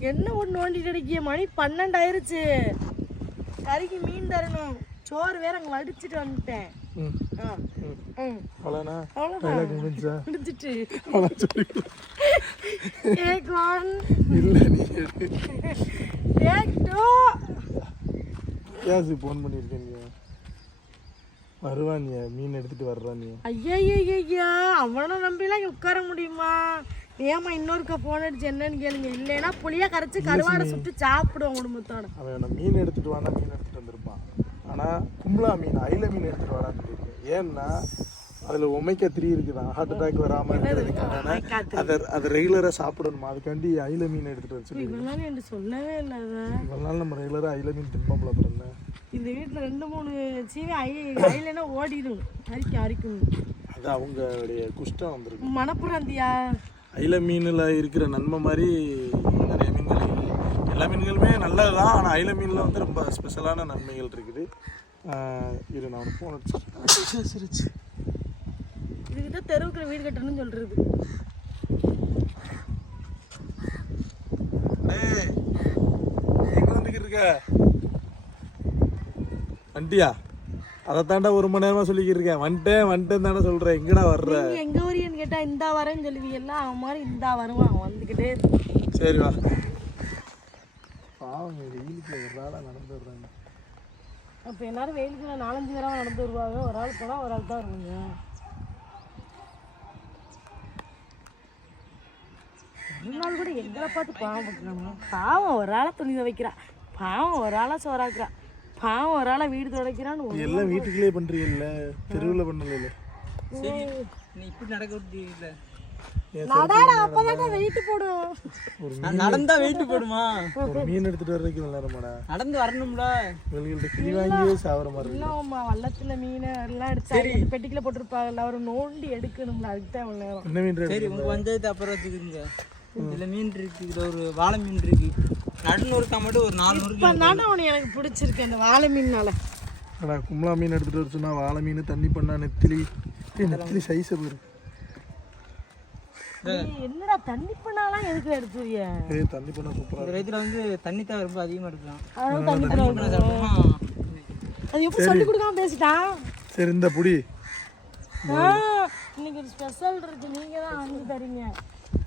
என்ன ஒன்று நோண்டிட்டு அடிக்கிய மணி பன்னெண்டு ஆயிருச்சு கறிக்கு மீன் தரணும். சோறு வேற அங்கே வடிச்சிட்டு வந்துட்டேன். ம். ஆ. ம். ம். அவ்வளோண்ணா. அவ்வளோதான். டைலாக் முடிஞ்சா? முடிச்சிட்டு அவ்வளோ சொல்லி டேக் ஒன் இல்லை. டேக் டூ கேஸு ஃபோன் பண்ணியிருக்கேன் நீ? வருவா நீ? மீன் எடுத்துட்டு வர்றா நீ? ஐயா அவனை நம்பிலாம் உட்கார முடியுமா? ஏமா இன்னொருக்க ஃபோன் அடிச்சு என்னன்னு கேளுங்க. இல்லைன்னா புளிய கரைச்சு கருவாடை சுட்டு சாப்பிடுவோம் குடும்பத்தோட. அவன் மீன் எடுத்துட்டு வானா மீன் எடுத்துட்டு வந்திருப்பான். ஆனால் கும்பலா மீன் ஐல மீன் எடுத்துட்டு வாடான்னு சொல்லியிருக்கேன் ஏன்னா அதில் ஒமைக்கா த்ரீ இருக்குதான் ஹார்ட் அட்டாக் வராமல் இருக்கிறதுக்கான அதை அதை ரெகுலராக சாப்பிடணுமா? அதுக்காண்டி ஐல மீன் எடுத்துட்டு சொல்லி. இவெல்லாம் என்று சொல்லவே இல்லை அதை. இவ்வளோ நாள் நம்ம ரெகுலராக ஐல மீன் அப்புறம் என்ன? இந்த வீட்டில் ரெண்டு மூணு சீவி ஐ ஐலனா ஓடிடும். அரிக்கும் அரிக்கும். அது அவங்களுடைய குஷ்டம் வந்திருக்கு. மணப்புறாந்தியா? ஐல மீனில் இருக்கிற நன்மை மாதிரி நிறைய மீன்கள். எல்லா மீன்களுமே நல்லது தான் ஆனால் ஐல மீனில் வந்து ரொம்ப ஸ்பெஷலான நன்மைகள் இருக்குது. இரு நான் ஃபோன் அடிச்சு சரிச்சு இதுக்கிட்ட தெருவுக்குள்ள வீடு கட்டணும்னு சொல்றது. டேய் எங்க வந்துக்கிட்டு இருக்க? வண்டியா? அதை தாண்டா ஒரு மணி நேரமா சொல்லிக்கிட்டு இருக்கேன். வந்துட்டேன் வந்துட்டேன் தானே சொல்றேன். எங்கடா வர்ற? எங்க கேட்டா இந்தா வரேன்னு சொல்லுவீங்கல்ல அவன் மாதிரி இந்தா வருவான் அவன் வந்துக்கிட்டே இருப்பான். சரி வா. பாவம் வெயிலுக்கு ஒரு ஆளாக நடந்து வர்றாங்க. அப்போ எல்லாரும் வெயிலுக்கு நாலஞ்சு தடவை நடந்து வருவாங்க. ஒரு ஆள் போனால் ஒரு ஆள் தான் வருவாங்க. ஒரு நாள் கூட எங்களை பார்த்து பாவம் பார்க்குறாங்க பாவம் ஒரு ஆளை துணி துவைக்கிறா. பாவம் ஒரு ஆளை சோறாக்குறா. பாவம் ஒரு ஆளை வீடு துடைக்கிறான்னு எல்லாம் வீட்டுக்குள்ளே பண்றீங்கல்ல தெருவில் பண்ணல நீ இப்படி நடக்க விட்டீங்கல்ல நடாடா அப்பதான் வெயிட் போடும் நடந்தா வெயிட் போடுமா? ஒரு மீன் எடுத்துட்டு வர்றதுக்கு நல்ல நேரமாடா? நடந்து வரணும்ல. இவங்கள்ட்ட கிளி வாங்கியே சாவர மாதிரி இருக்கு. இல்லம்மா வள்ளத்துல மீன் எல்லாம் எடுத்து பெட்டிக்குள்ள போட்டிருப்பாங்கல்ல அவர் நோண்டி எடுக்கணும்ல. அதுக்கு தான் இவ்வளவு நேரம். என்ன மீன் சரி உங்க பஞ்சாயத்து அப்புறம் வச்சுக்கோங்க. இதுல மீன் இருக்கு இதுல ஒரு வாழை மீன் இருக்கு. நடுநூறுக்கா மட்டும் ஒரு நாலு நூறு அவனை எனக்கு பிடிச்சிருக்கு அந்த வாழை மீன்னால. கும்பலா மீன் எடுத்துட்டு வர சொன்னா வாழை மீன் தண்ணி பண்ணா நெத்திலி. ஏய், நெத்திலி சைஸ் ஏய், என்னடா தண்ணி பண்ணாலாம் எதுக்கு எடுத்துறிய ஏய் தண்ணி பண்ணா சூப்பரா இந்த வயதுல வந்து தண்ணி தேவை ரொம்ப அதிகமா தண்ணி பண்ண அது எப்படி சொல்லி கொடுக்காம பேசிட்டான் சரி இந்த புடி. ஆ, இன்னைக்கு ஒரு ஸ்பெஷல் இருக்கு. நீங்க தான் வாங்கி தரீங்க.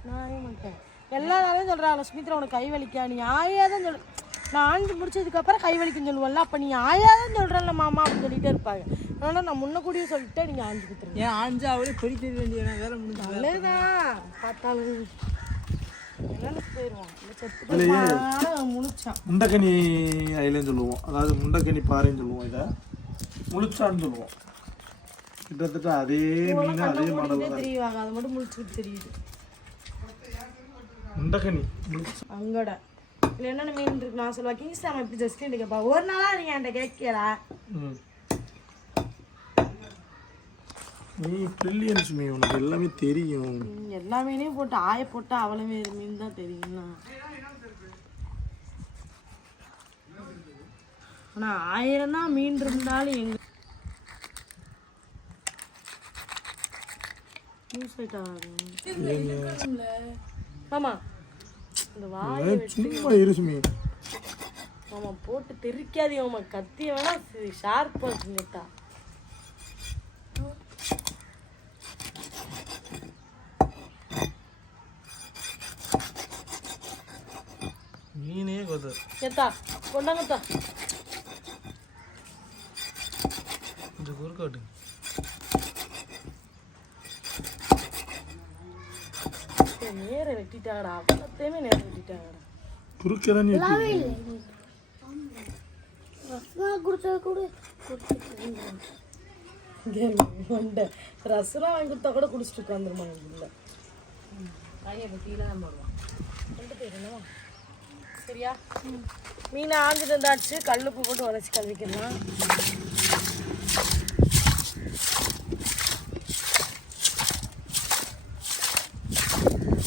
நான் மாட்டேன். எல்லா நாளும் சொல்றாங்க சுமித்ரா உனக்கு கை வலிக்கா? நீ ஆயாதான் சொல் நான் ஆஞ்சு முடிச்சதுக்கு அப்புறம் கை வலிக்குன்னு சொல்லுவல்ல அப்ப நீ ஆயாதான் சொல்றேன்ல மாமா அப்படின்னு சொல்லிட்டே இருப்பாங்க. அதனால நான் முன்ன கூடிய சொல்லிட்டேன் நீங்க ஆஞ்சு கொடுத்துருங்க ஏன் ஆஞ்சா அவளே பொறிக்க வேண்டிய வேலை முடிஞ்சு அவ்வளோதான் பார்த்தாலும் என்னன்னு போயிடுவான் இந்த செத்து முழிச்சான். முண்டக்கனி ஐலன்னு சொல்லுவோம். அதாவது முண்டக்கனி பாறைன்னு சொல்லுவோம் இதை. முழுச்சான்னு சொல்லுவோம். கிட்டத்தட்ட அதே மீன் அதே மாடல் தெரியுவாங்க. அதை மட்டும் முழிச்சுக்கிட்டு தெரியுது. முண்டக்கனி. அங்கட. இதுல என்னென்ன மீன் இருக்கு? நான் சொல்லுவேன் கிங்ஸ் டாம் எப்படி ஜஸ்ட் கேட்பா ஒரு நாளா நீங்க என்கிட்ட கேட்கல ம் நீ பிரில்லியன்ஸ் மீ உனக்கு எல்லாமே தெரியும். ம், எல்லா மீனையும் போட்டு ஆய போட்டா அவ்வளோ மீன் தான் தெரியும்னா ஆனா ஆயிரம் தான் மீன் இருந்தாலும் எங்க நியூஸ் ஆகும் ஆமா. இந்த வாய் ஏன் சும்மா இருசுமி ஆமா போட்டு தெரிக்காதீங்க ஆமா. கத்திய வேணா ஷார்ப்பா இருக்குங்கட்டா மீனே கொது ஏத்தா கொண்டாங்கத்தா. கொஞ்சம் குறுக்க விட்டுங்க. நேர வெட்டிட்டாங்கடா. அவ்வளோத்தையுமே நேர வெட்டிட்டாங்கடா. குறுக்க தான் நீ இங்கே மண்டை. ரசம்லாம் வாங்கி கொடுத்தா கூட குடிச்சிட்டு உட்காந்துருமா இல்லை சரியா? மீனை ஆஞ்சிட்டு இருந்தாச்சு கல்லுப்பு போட்டு உடச்சி கழுவிக்கலாம்.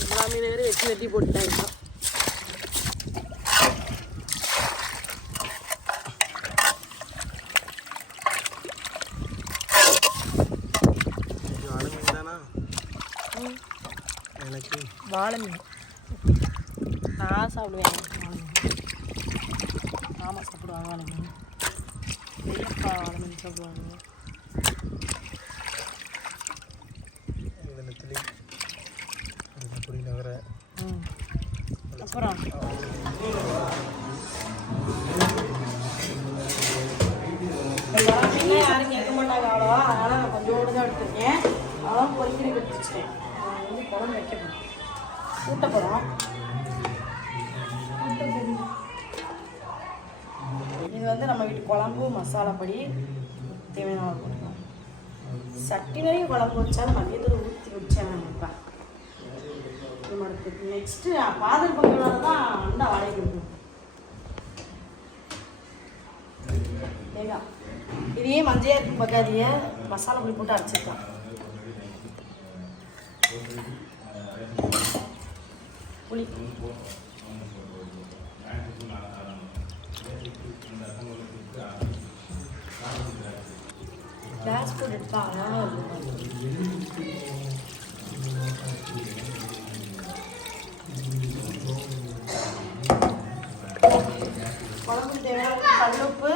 எல்லா மீனை வேறு வெட்டி வெட்டி போட்டுட்டாங்க எனக்கு. வாழை மீன். நான் சாப்பிடுவேன் மாமா சாப்பிடுவாங்க வாழை மீன் பெரியப்பா வாழை மீன் சாப்பிடுவாங்க அப்புறம்? யாரும் கேட்க மாட்டாங்க அவ்வளோவா அதனால் நான் கொஞ்சோடு தான் எடுத்திருக்கேன். அதெல்லாம் பொறிக்கிற வச்சுட்டேன். வந்து குழம்பு வைக்க போகிறேன் ஊட்ட போகிறோம் வந்து நம்ம வீட்டு குழம்பு மசாலா தேவையான போட்டுக்கலாம். சட்டி நிறைய குழம்பு வச்சாலும் மதியத்தில் ஊற்றி வச்சேன் நம்ம நெக்ஸ்ட்டு பாதர் பக்கம்னால தான் அண்டா வாடகை கொடுக்கணும். தேங்காய். இதையே மஞ்சள் இருக்கும் பக்காதிய மசாலா பொடி போட்டு அரைச்சிருக்கான் புளி. அழகாக குழம்புக்கு தேவையான கல்லுப்பு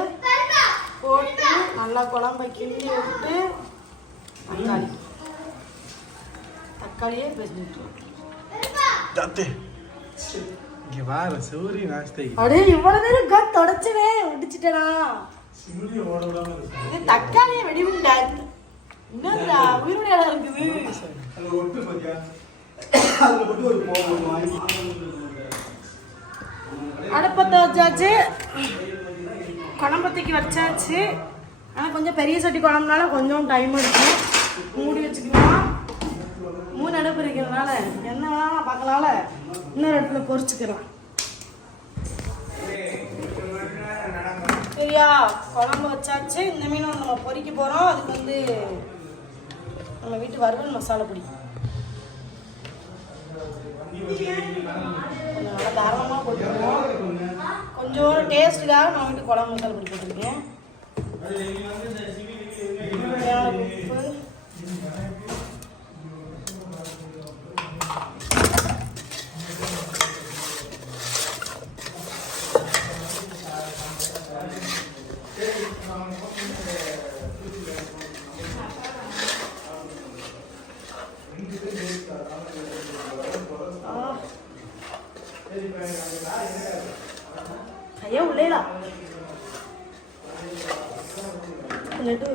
போட்டு நல்லா குழம்ப கிண்டி விட்டு தக்காளி தக்காளியே பேசிட்டு இங்கே வார சௌரி நாஸ்தை அடே இவ்வளவு நேரம் கத் தொடச்சுவே இது தக்காளியை வெடிவுண்டாரு. என்னதுடா? உயிரோட இருக்குது. அதில் ஒட்டு பார்த்தியா அதில் மட்டும் ஒரு போகும் வாங்கி அடுப்பத்தை வச்சாச்சு குழம்பத்துக்கு வச்சாச்சு. ஆனால் கொஞ்சம் பெரிய சட்டி குழம்புனால கொஞ்சம் டைம் எடுக்கும் மூடி வச்சுக்கலாம் மூணு அடுப்பு இருக்கிறதுனால என்ன வேணாலும் பார்க்கலால இன்னொரு இடத்துல பொரிச்சுக்கலாம். சரியா? குழம்பு வச்சாச்சு. இந்த மீன் நம்ம பொரிக்க போகிறோம் அதுக்கு வந்து நம்ம வீட்டு வறுவல் மசாலா பொடி. நல்லா தாராளமாக போட்டுருக்கோம் கொஞ்சம் டேஸ்ட்டுக்காக நான் வீட்டு குழம்பு மசாலா பொடி போட்டிருக்கேன். உப்பு ஆ. ஐயா உள்ளேலா நெட்டு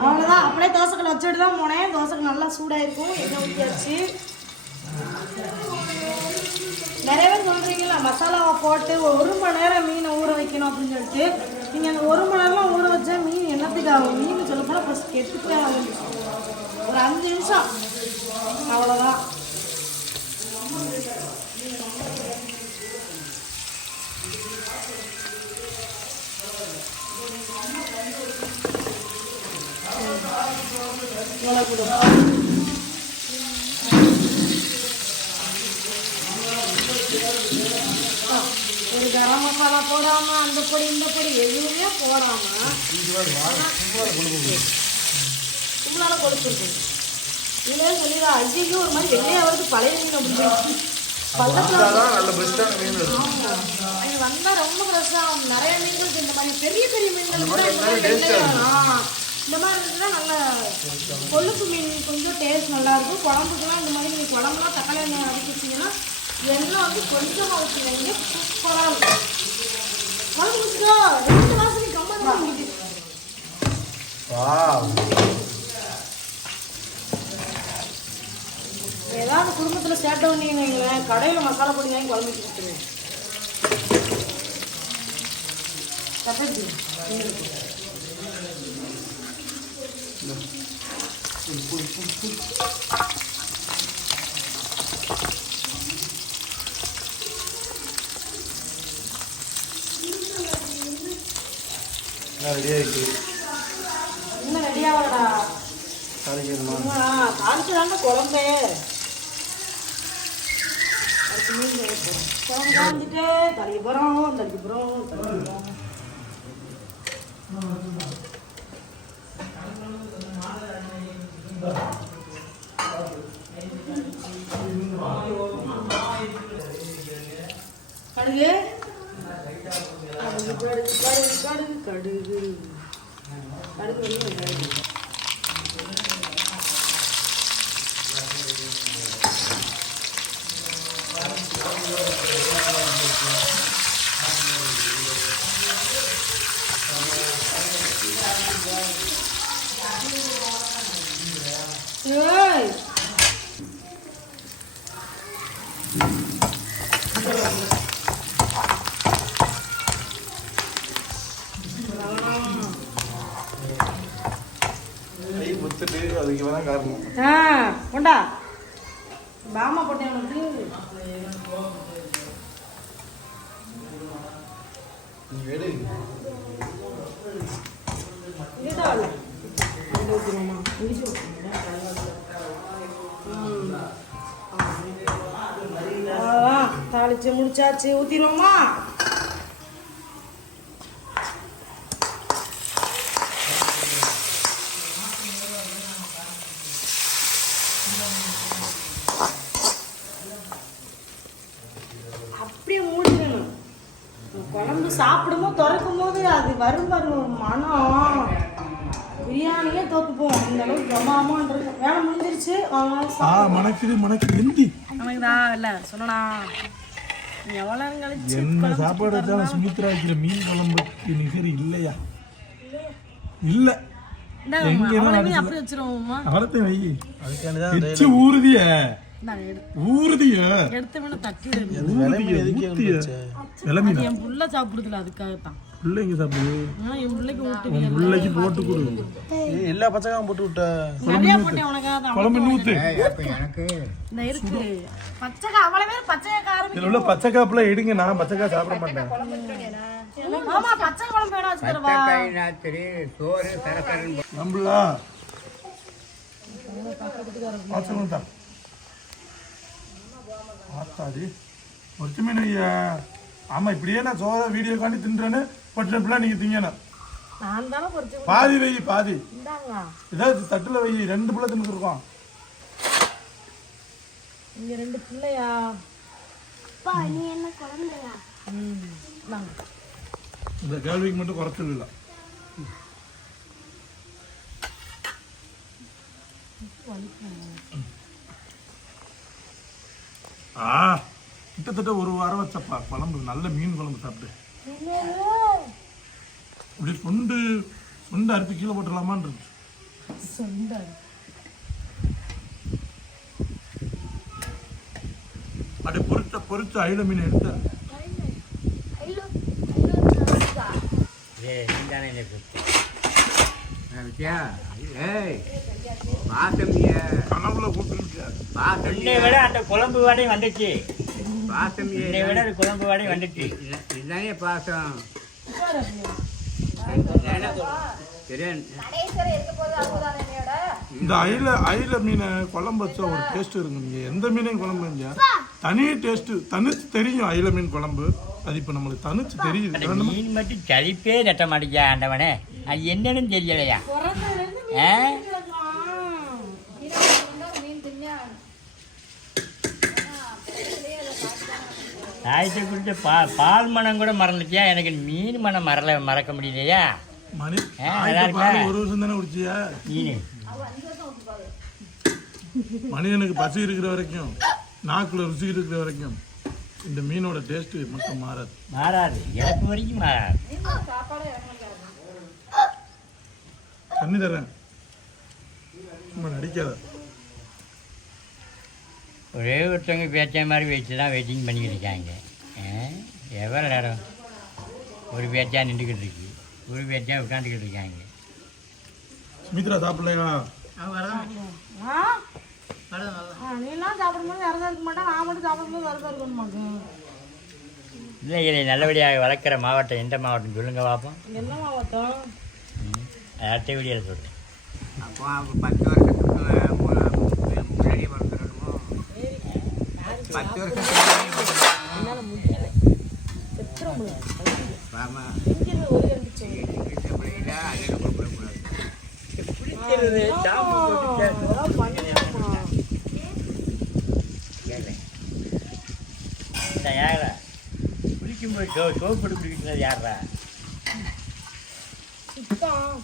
அவ்வளோதான் அப்படியே தோசைக்கல் வச்சுட்டு தான் போனேன் தோசைக்கு நல்லா சூடாயிருக்கும் எண்ணெய் ஊற்றியாச்சு நிறைய பேர் சொல்கிறீங்களா மசாலாவை போட்டு ஒரு மணி நேரம் மீனை ஊற வைக்கணும் அப்படின்னு சொல்லிட்டு. நீங்கள் அந்த ஒரு மணி நேரம்லாம் ஊற வச்சா மீன் என்னத்துக்கு ஆகும்? மீன் சொல்ல போனால் ஃபஸ்ட் கெட்டுட்டே ஆகும். ஒரு அஞ்சு நிமிஷம். அவ்வளோதான் இவ்வளோ கரம் மசாலா போடாம அந்த பொடி இந்த பொடி எதுவுமே போடாம. உங்களால கொடுத்துருக்கோம் இதுல சொல்லிடா ஐயோ ஒரு மாதிரி வெள்ளையா வருது பழைய மீன் அப்படின்னு பள்ளத்துல வந்தா ரொம்ப ஃப்ரெஷ்ஷா நிறைய மீன்களுக்கு இந்த மாதிரி பெரிய பெரிய மீன்கள் கூட இந்த மாதிரி இருந்துச்சுன்னா நல்ல கொழுப்பு மீன் கொஞ்சம் டேஸ்ட் நல்லா இருக்கும். குழம்புக்குலாம் இந்த மாதிரி நீங்கள் குழம்புலாம் தக்காளி எண்ணெய் வச்சீங்கன்னா எண்ணெய் வந்து கொஞ்சமாக ஊற்றி வைங்க. சூப்பராக இருக்கும். குழம்பு குடிச்சா ரெண்டு கம்மல் தான் உங்களுக்கு ஏதாவது குடும்பத்தில் சேட்டை பண்ணீங்களேன் கடையில் மசாலா பொடி வாங்கி குழம்பு கொடுத்துருவேன் எல்லாம் ரெடியாக இருக்கு இன்னும் ரெடியாகலடா காய்க்கணுமா குழம்பு. குழம்பு காய்ஞ்சிட்டு தலைக்கு போகிறோம் கடுகு கடுகு வந்து வெங்காயம். ஏய் கை ஒத்துட்டு அதுக்கு வேணா காரணம் ஆ கொண்டா பாமா போட்டேன் உனக்கு நீ எடு இதுதான் இல்ல. தாளிச்சு முடிச்சாச்சு. ஊத்திடுவோமா? அப்படியே குழம்பு சாப்பிடும்போது திறக்கும் போது அது வரும் பாருங்க ஒரு மனம். பிரியாணியே தோத்துப்போம். இந்த அளவுக்கு ஜமாமான்றது வேலை முடிஞ்சிருச்சு. மணக்குது மணக்குது. எந்தி நமக்கு தான் இல்லை கழிச்சு என்ன சாப்பாடு வச்சாலும் சுமித்ரா வைக்கிற மீன் குழம்புக்கு நிகர் இல்லையா? இல்ல. இந்தாங்கம்மா அவ்வளோமே அப்படி வச்சிருவோம்மா. அவரத்தை வை. ஊறுதிய. ஊறுதிய? ஊறுதிய என் புள்ள சாப்பிடுதுல அதுக்காகத்தான். பிள்ளைங்க சாப்பிடு? ஆனா என் பிள்ளைக்கு ஊட்டு உன் பிள்ளைக்கு போட்டு கொடு. எல்லா பச்சைக்காயும் போட்டு விட்ட? நிறையா போட்டேன் உனக்காக தான். குழம்பு நூத்து. இந்த இருக்கு. பச்சைக்காய் அவ்வளோ பேர் பச்சைக்காய் ஆரம்பி இதுல உள்ள பச்சை காப்புல எடுங்க நான் பச்சை காய் சாப்பிட மாட்டேன். மாமா பச்சை குழம்பு வேணா ஆச்சலம் தான் ஆத்தாடி ஒருத்த மீன் ஐயா ஆமா இப்படியே நான் சோதா வீடியோ காண்டி தின்றேன்னு பட்டினப்பெல்லாம் நீங்க திங்கணும். நான் தானே பொறிச்சு பாதி வை பாதி. இந்தாங்க. ஏதாவது தட்டுல வை ரெண்டு பிள்ளை தின்னுருக்கோம் இங்க ரெண்டு பிள்ளையா? அப்பா நீ என்ன குழந்தையா? ம் இந்த கேள்விக்கு மட்டும் குறைச்சல் இல்லை ஆ. கிட்டத்தட்ட ஒரு வாரம் வச்சப்பா குழம்பு நல்ல மீன் குழம்பு சாப்பிட்டு இப்படி சொண்டு சொண்டு அறுத்து கீழே போட்டுடலாமான்னு இருந்துச்சு சொந்த அப்படியே பொரிச்ச பொரிச்ச அயில மீன் வித்யா. ஏய் பாசம் என்னை விட அந்த குழம்பு வாடை வந்துச்சு. பாசம் என்னை விட அந்த குழம்பு வாடை வந்துச்சு. இதுதானே பாசம். சரி இந்த அயில அயில மீனை குழம்பு வச்சா ஒரு டேஸ்ட் இருக்கு எந்த மீனையும் குழம்பு வைங்க தனி டேஸ்ட் தனிச்சு தெரியும் அயில மீன் குழம்பு. அது இப்ப நம்மளுக்கு தனிச்சு தெரியுது? மீன் மட்டும் சளிப்பே நட்ட மாட்டேங்க ஆண்டவனே. அது என்னன்னு தெரியலையா? ஆ? தாயத்தை குறித்து பா பால் மனம் கூட மறந்துட்டியா? எனக்கு மீன் மனம் மறல மறக்க முடியலையா? மீன். மனிதனுக்கு பசி இருக்கிற வரைக்கும் நாக்குல ருசி இருக்கிற வரைக்கும் இந்த மீனோட டேஸ்ட் மட்டும் மாறாது. மாறாது. எனக்கு வரைக்கும் மாறாது. தண்ணி தரேன். சும்மா நடிக்காத. ஒரே ஒருத்தவங்க பேச்ச மாதிரி வச்சு தான் வெயிட்டிங் பண்ணிக்கிட்டு இருக்காங்க? எவ்வளோ நேரம்? ஒரு பேச்சா நின்றுக்கிட்டு இருக்கு. ஒரு பேச்சா உட்காந்துக்கிட்டு இருக்காங்க. சுமித்ரா சாப்பிடலையா? ஆ ஆ, நீலாம் சாப்பிடும்போது விரதம் இருக்க மாட்டேன். நான் மட்டும் சாப்பிடும்போது விரதம் இருக்கணுமாக்கு இல்லை இதை நல்லபடியாக வளர்க்குற மாவட்டம் எந்த மாவட்டம் சொல்லுங்க பார்ப்போம் என்ன மாவட்டம்? அடுத்த வீடியோவில் சொல்கிறேன் அப்போ பத்து வருஷத்துக்கு மு- முன்னாடி வளர்த்துறணுமோ பத்து வருஷத்துக்கு என்னால் முடியலை செத்துற முடியாது ஆமா செஞ்சிருந்த ஒரு இருந்துச்சு கிட்ட பிள்ளைங்களா அதில் கூப்பிடக்கூடாது இந்த யாரா குளிக்கும்போது சோ சோப்பு எடுத்து குடிக்கிறது யாரா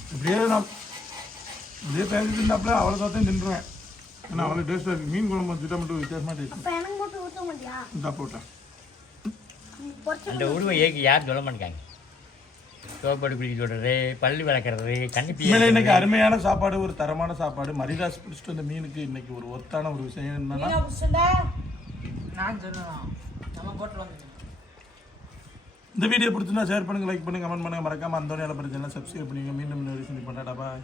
இப்படியே நான் இப்படியே பேசிட்டு இருந்தாப்புல அவ்வளோ தான் தின்றுவேன் ஏன்னா அவ்வளோ டேஸ்ட்டாக இருக்குது மீன் குழம்பு வச்சுட்டா மட்டும் வித்தியாசமாக டேஸ்ட் இந்தா போட்டேன் அந்த உருவை ஏக்கு யார் சொல்ல மாட்டாங்க? சோப்பாடு குளிக்க சொல்கிறது பல்லு விளக்குறது கண்ணு உண்மையிலே இன்னைக்கு அருமையான சாப்பாடு ஒரு தரமான சாப்பாடு. மரிதாஸ் பிடிச்சிட்டு வந்த மீனுக்கு இன்னைக்கு ஒரு ஒத்தான ஒரு விஷயம் என்னன்னா பிடிச்சா நான் சொல்லலாம் நம்ம போட்டு வந்து இந்த வீடியோ பிடிச்சிருந்தா ஷேர் பண்ணுங்க லைக் பண்ணுங்க கமெண்ட் பண்ணுங்க. மறக்காம அந்த பரிச்சை சப்ஸ்கிரைப் பண்ணுங்க மீண்டும் இன்னொரு சந்திப்போம் டாடா பாய்.